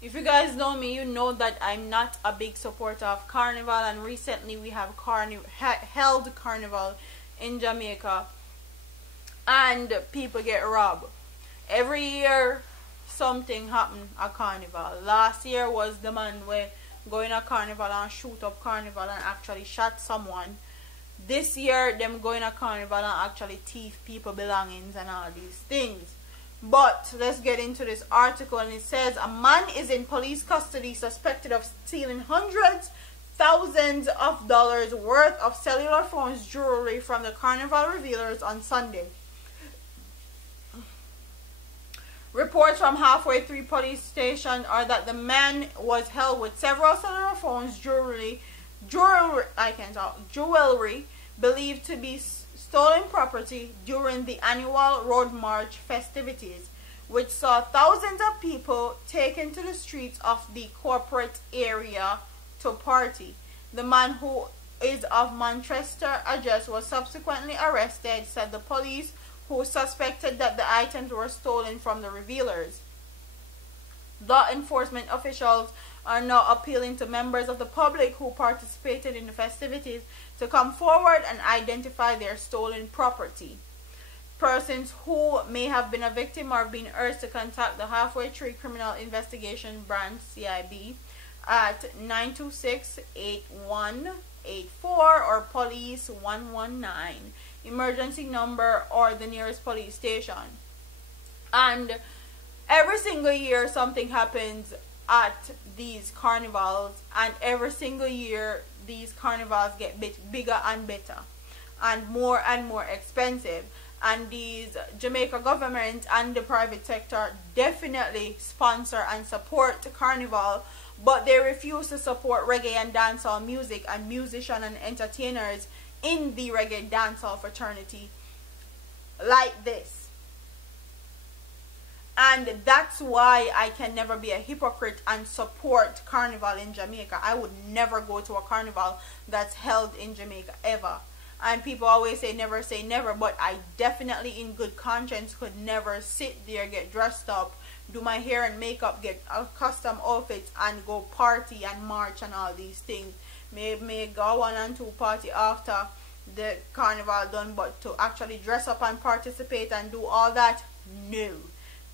If you guys know me, you know that I'm not a big supporter of Carnival, and recently we have held Carnival in Jamaica, and people get robbed. Every year something happen at Carnival. Last year was the man where going to Carnival and shoot up Carnival and actually shot someone. This year them going to Carnival and actually thief people belongings and all these things. But let's get into this article, and it says a man is in police custody suspected of stealing hundreds thousands of dollars worth of cellular phones jewelry from the Carnival revealers on Sunday. Reports from Halfway Three police station are that the man was held with several cellular phones, jewelry believed to be stolen property during the annual Road March festivities, which saw thousands of people taken to the streets of the corporate area to party. The man, who is of Manchester address, was subsequently arrested, said the police, who suspected that the items were stolen from the revealers. Law enforcement officials are now appealing to members of the public who participated in the festivities to come forward and identify their stolen property. Persons who may have been a victim are being urged to contact the Halfway Tree Criminal Investigation Branch (CIB) at 926-8184 or Police 119 emergency number or the nearest police station. And every single year something happens at these carnivals, and every single year these carnivals get bigger and better and more expensive, and these Jamaica government and the private sector definitely sponsor and support Carnival, but they refuse to support reggae and dancehall music and musicians and entertainers in the reggae dancehall fraternity like this. And that's why I can never be a hypocrite and support Carnival in Jamaica. I would never go to a carnival that's held in Jamaica ever. And people always say never, but I definitely in good conscience could never sit there, get dressed up, do my hair and makeup, get a custom outfit and go party and march and all these things. May go 1 and 2 party after the carnival done, but to actually dress up and participate and do all that, no.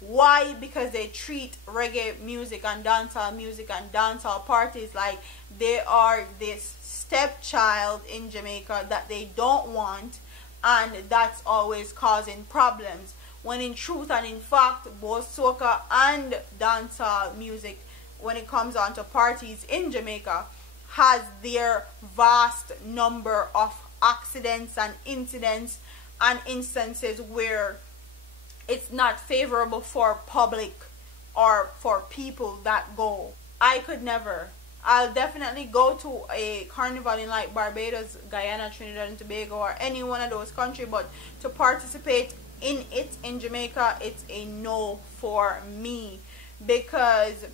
Why? Because they treat reggae music and dancehall parties like they are this stepchild in Jamaica that they don't want, and that's always causing problems. When in truth and in fact, both soca and dancehall music, when it comes on to parties in Jamaica, has their vast number of accidents and incidents and instances where it's not favorable for public or for people that go. I could never. I'll definitely go to a carnival in like Barbados, Guyana, Trinidad and Tobago, or any one of those countries, but to participate in it in Jamaica, it's a no for me, because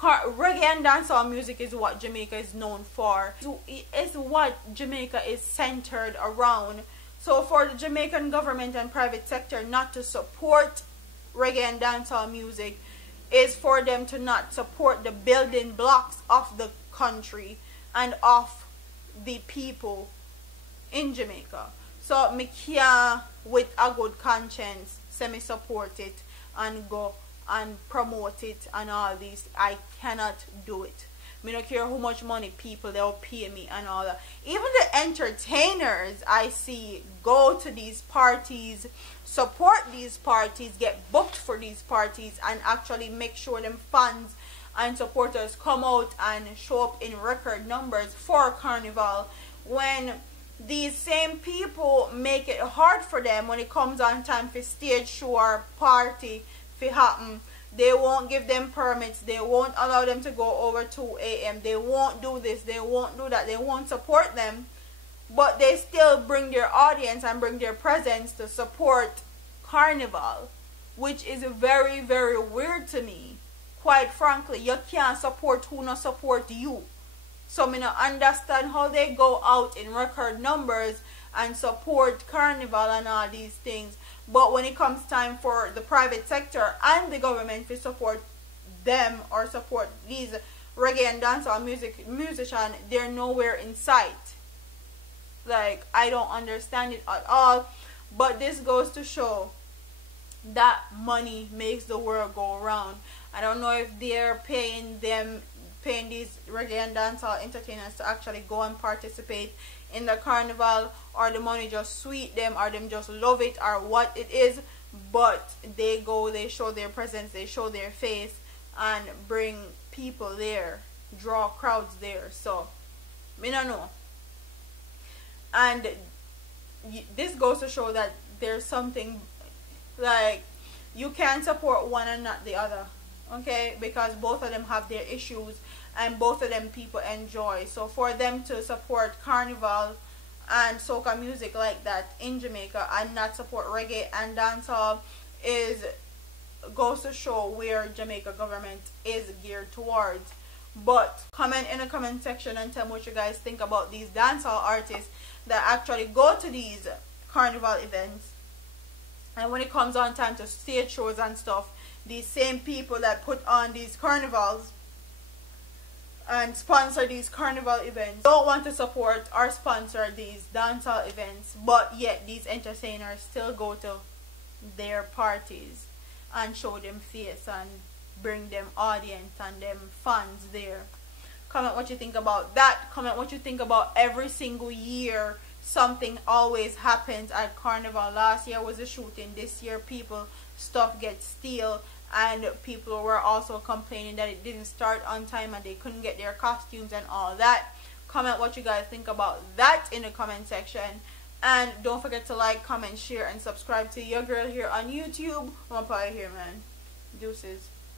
reggae and dancehall music is what Jamaica is known for. It's what Jamaica is centered around. So for the Jamaican government and private sector not to support reggae and dancehall music is for them to not support the building blocks of the country and of the people in Jamaica. So me can't with a good conscience say me support it and go and promote it and all this. I cannot do it. Me don't care how much money people they'll pay me and all that. Even the entertainers I see go to these parties, support these parties, get booked for these parties, and actually make sure them fans and supporters come out and show up in record numbers for Carnival, when these same people make it hard for them when it comes on time for stage show or party to happen. They won't give them permits. They won't allow them to go over 2 a.m. They won't do this. They won't do that. They won't support them. But they still bring their audience and bring their presence to support Carnival, which is very, very weird to me. Quite frankly, you can't support who not support you. So I don't understand how they go out in record numbers and support Carnival and all these things. But when it comes time for the private sector and the government to support them or support these reggae and dancehall musician, they're nowhere in sight. Like, I don't understand it at all. But this goes to show that money makes the world go around. I don't know if they're paying these reggae and dancehall entertainers to actually go and participate in the carnival, or the money just sweet them, or them just love it, or what it is. But they go, they show their presence, they show their face, and bring people there, draw crowds there. So me don't know. And this goes to show that there's something, like, you can't support one and not the other, okay? Because both of them have their issues, and both of them people enjoy. So for them to support carnival and soca music like that in Jamaica and not support reggae and dancehall goes to show where Jamaica government is geared towards. But comment in the comment section and tell me what you guys think about these dancehall artists that actually go to these carnival events, and when it comes on time to stage shows and stuff, these same people that put on these carnivals and sponsor these carnival events don't want to support or sponsor these dancehall events, but yet these entertainers still go to their parties and show them face and bring them audience and them fans there. Comment what you think about that. Comment what you think about every single year something always happens at carnival. Last year was a shooting, this year people stuff gets steal, and people were also complaining that it didn't start on time and they couldn't get their costumes and all that. Comment what you guys think about that in the comment section, and don't forget to like, comment, share, and subscribe to your girl here on YouTube. I'm gonna put it here, man. Deuces.